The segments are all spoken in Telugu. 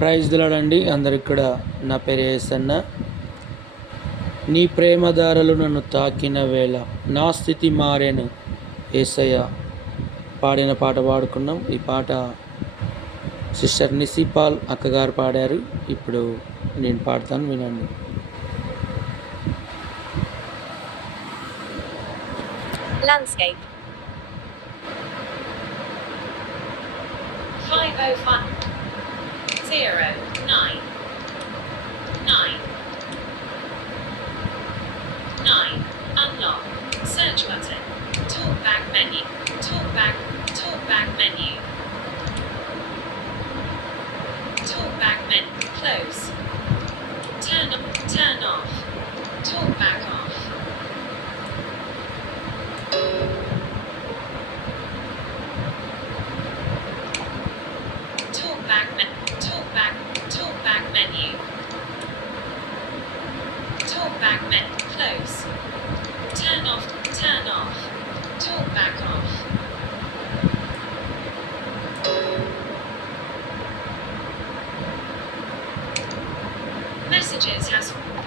ప్రైజ్ దిలాడండి అందరికి కూడా. నా పేరు యేసన్న. నీ ప్రేమధారలు నన్ను తాకిన వేళ నా స్థితి మారేను యేసయ్య పాడిన పాట పాడుకున్నాం. ఈ పాట సిస్టర్ నిసిపాల్ అక్కగారు పాడారు. ఇప్పుడు నేను పాడతాను, వినండి. Landscape 505 0 9 9 9 unlock search button talkback menu talkback menu talkback menu close turn off talkback off talkback menu talkback menu close turn off talkback off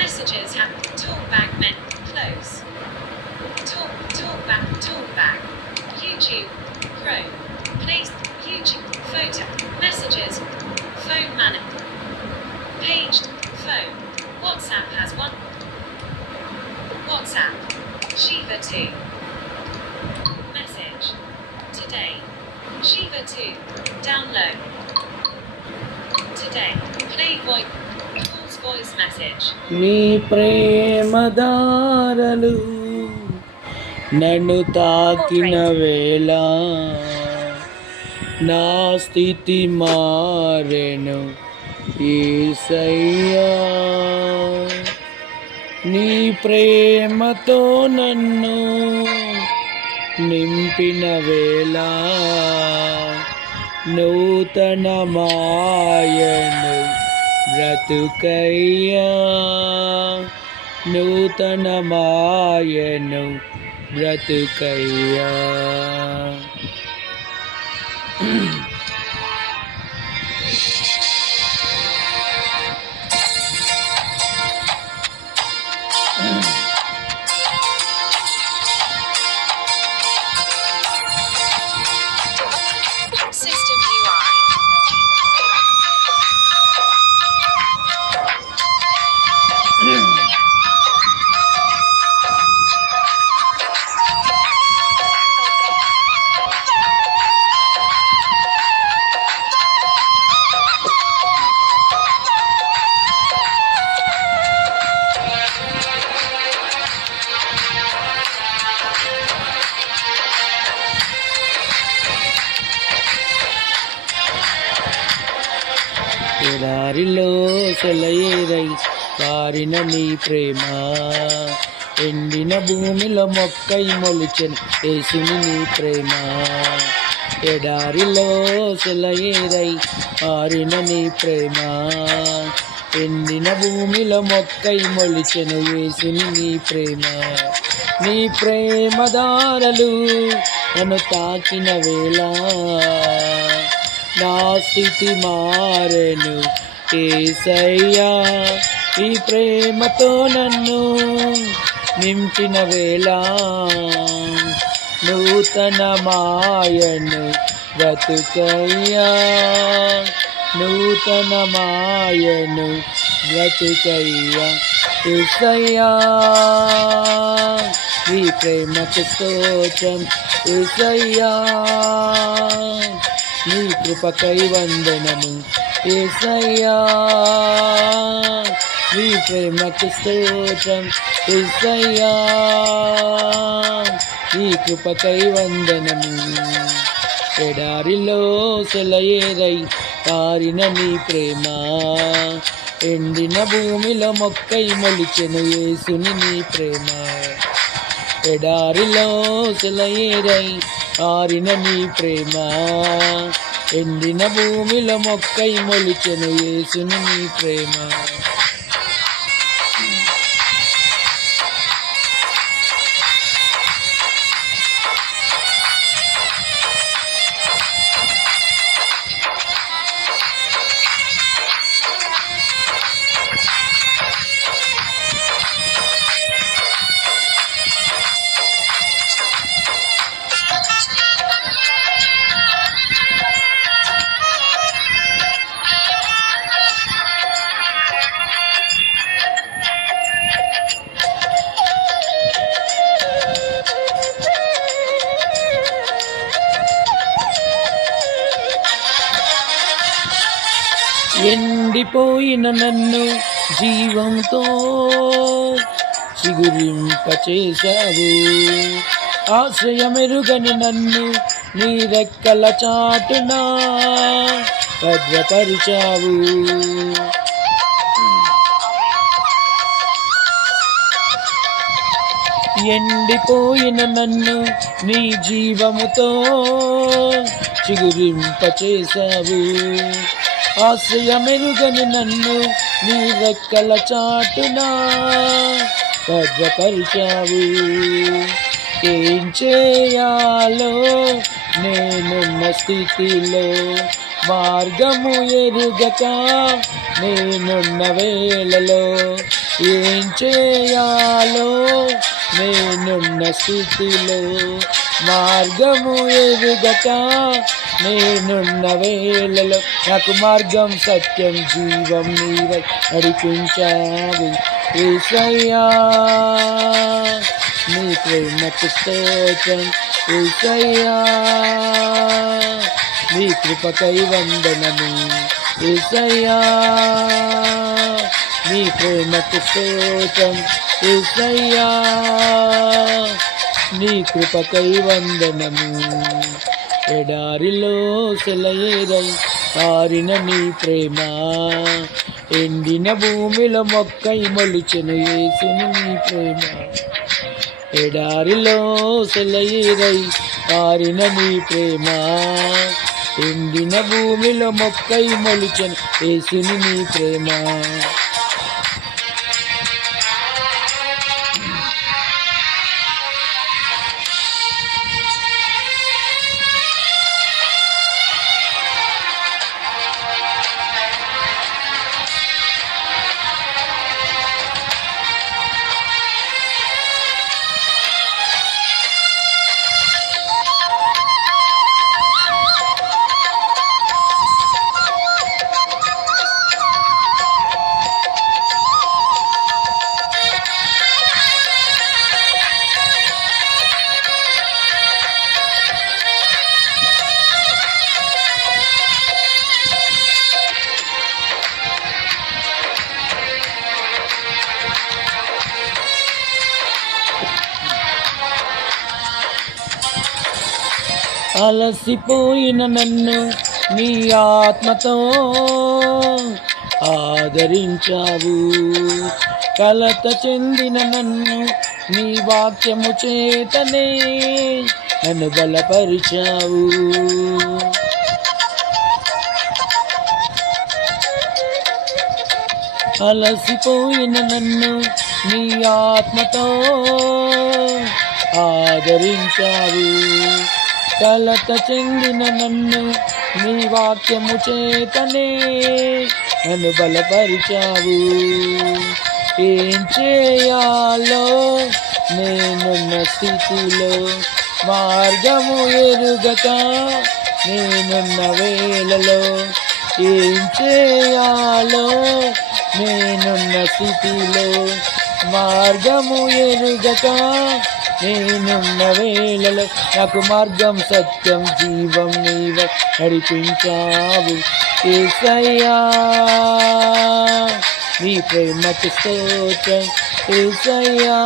messages have talkback menu close talkback YouTube Chrome place YouTube photo messages phone manner paged phone WhatsApp has one WhatsApp Shiva 2 message today Shiva 2 download today play voice message నీ ప్రేమధారలు నన్ను తాకిన వేళ నా స్థితి మారెను యేసయ్యా. నీ ప్రేమతో నన్ను నింపిన వేళ నూతన మాయను బ్రతుకయ్యా. నూతన మాయను బ్రతుకయ్యా. System UI ఎడారిలో సెలయేరై పారిన నీ ప్రేమ ఎండిన భూమిలో మొక్కై మొలిచెను యేసుని నీ ప్రేమ. ఎడారిలో సెలయేరై పారిన నీ ప్రేమ ఎండిన భూమిలో మొక్కై మొలిచెను యేసుని నీ ప్రేమ. నీ ప్రేమధారలు నన్ను తాకిన వేళ నా స్థితి మారెను యేసయ్యా. ఈ ప్రేమతో నన్ను నింపిన వేళ నూతన మాయను బ్రతుకయ్యా. నూతన మాయను బ్రతుకయ్యా. యేసయ్యా ఈ ప్రేమకు స్తోత్రం యేసయ్యా. నీ కృపకై వందనము యేసయ్యా. నీ ప్రేమకు స్తోత్రం యేసయ్యా. నీ కృపకై వందనము. ఎడారిలో సెలయేరై పారిన నీ ప్రేమ ఎండిన భూమిలో మొక్కై మొలిచెను యేసుని నీ ప్రేమ. ఎడారిలో సెలయేరై పారిన నీ ప్రేమ ఎండిన భూమిలో మొక్కై మొలిచెను యేసుని నీ ప్రేమ. ఎండిపోయిన నన్ను జీవంతో చిగురింపచేశావు. ఆశ్రయమెరుగని నన్ను నీ రెక్కల చాటున భద్రపరిచావు. ఎండిపోయిన నన్ను నీ జీవముతో చిగురింపచేశావు. ఆశ్రయమెరుగని నన్ను నీ రెక్కల చాటున భద్రపరిచావు. ఏం చేయాలో నేనున్న స్థితిలో మార్గము ఎరుగక నేనున్న వేళలో ఏం చేయాలో నేనున్న స్థితిలో మార్గము ఎరుగక నేనున్న వేళలో నాకు మార్గం సత్యం జీవం నీవై నడిపించావు. యేసయ్యా నీ ప్రేమకు స్తోత్రం. యేసయ్యా నీ కృపకై వందనము. యేసయ్యా నీ ప్రేమకు స్తోత్రం. యేసయ్యా నీ కృపకై వందనము. ఎడారిలో సెలయేరై పారిన నీ ప్రేమ ఎండిన భూమిలో మొక్కై మొలిచెను యేసుని నీ ప్రేమ. ఎడారిలో సెలయేరై పారిన నీ ప్రేమ ఎండిన భూమిలో మొక్కై మొలిచెను యేసుని నీ ప్రేమ. అలసిపోయిన నన్ను నీ ఆత్మతో ఆదరించావు. కలత చెందిన నన్ను నీ వాక్యము చేతనే నన్ను బలపరిచావు. అలసిపోయిన నన్ను నీ ఆత్మతో ఆదరించావు. కలత చెందిన నన్ను నీ వాక్యము చేతనే నన్ను బలపరిచావు. ఏం చేయాలో నేనున్న స్థితిలో మార్గము ఎరుగక నేనున్న వేళలో ఏం చేయాలో నేనున్న స్థితిలో మార్గము ఎరుగక నేనున్న వేళలో నాకు మార్గం సత్యం జీవం నీవై నడిపించావు. యేసయ్యా నీ ప్రేమకు స్తోత్రం. యేసయ్యా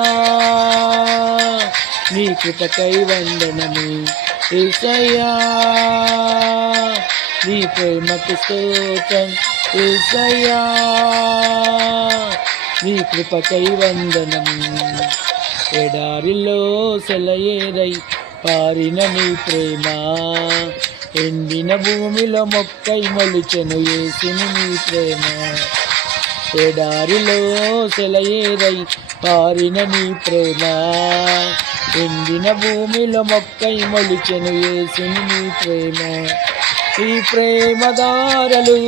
నీ కృపకై వందనము. యేసయ్యా నీ ప్రేమకు స్తోత్రం. యేసయ్యా నీ కృపకై వందనము. ఎడారిలో సెలయేరై పారిన నీ ప్రేమ ఎండిన భూమిలో మొక్కై మొలిచెను యేసుని నీ ప్రేమ. ఎడారిలో సెలయేరై పారిన నీ ప్రేమ ఎండిన భూమిలో మొక్కై మొలిచెను యేసుని నీ ప్రేమ. ఈ ప్రేమ దారలు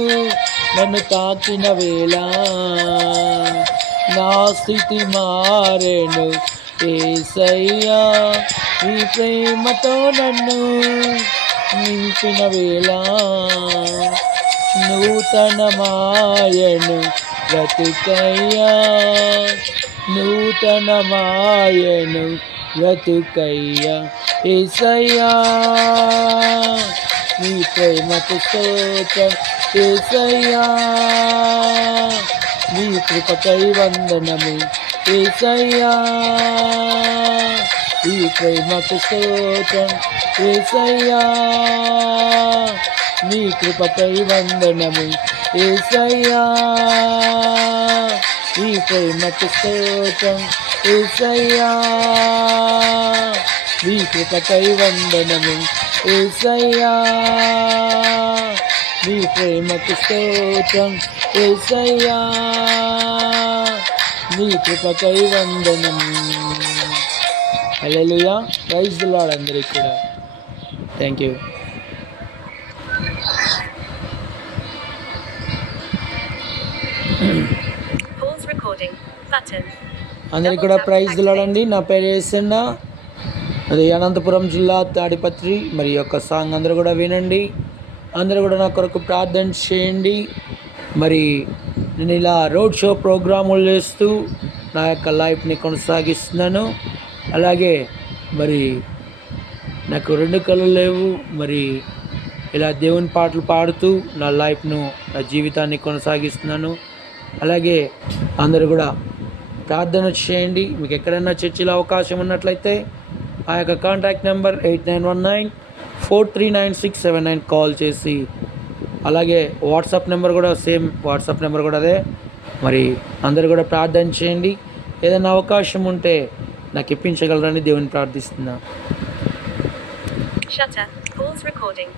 నన్ను తాకిన వేళ నా స్థితి మారెను. యేసయ్యా ఈ ప్రేమతో నన్ను నింపిన వేళ నూతనమాయను బ్రతుకయ్యా. నూతనమాయను బ్రతుకయ్యా. యేసయ్యా నీ ప్రేమకు స్తోత్రం యేసయ్యా, నీ కృపకై వందనము యేసయ్యా, నీ ప్రేమకు స్తోత్రం యేసయ్యా, నీ కృపకై వందనము యేసయ్యా, నీ ప్రేమకు స్తోత్రం యేసయ్యా, నీ కృపకై వందనము యేసయ్యా, నీ ప్రేమకు స్తోత్రం యేసయ్యా, నీ కృపకై వందనము. హల్లెలూయా, ప్రైజ్ ది లార్డ్ అందరికీ కూడా. Thank you. Pause recording button. అందరికీ కూడా ప్రైజ్ ది లార్డ్ అండి. నా పేరు యేసన్న, అది అనంతపురం జిల్లా తాడిపత్రి. మరి ఈ యొక్క సాంగ్ అందరూ కూడా వినండి, అందరూ కూడా నా కొరకు ప్రార్థన చేయండి. మరి నేను ఇలా రోడ్ షో ప్రోగ్రాములు చేస్తూ నా యొక్క లైఫ్ని కొనసాగిస్తున్నాను. అలాగే మరి నాకు 2 కళ్ళు లేవు. మరి ఇలా దేవుని పాటలు పాడుతూ నా లైఫ్ను, నా జీవితాన్ని కొనసాగిస్తున్నాను. అలాగే అందరూ కూడా ప్రార్థన చేయండి. మీకు ఎక్కడైనా చర్చిలో అవకాశం ఉన్నట్లయితే ఆ యొక్క కాంటాక్ట్ నెంబర్ 8919439679 కాల్ చేసి, అలాగే వాట్సాప్ నెంబర్ కూడా సేమ్ వాట్సాప్ నెంబర్ కూడా అదే. మరి అందరూ కూడా ప్రార్థన చేయండి. ఏదైనా అవకాశం ఉంటే నాకు ఇప్పించగలరని దేవుని ప్రార్థిస్తున్నా. Shutter. Pause recording.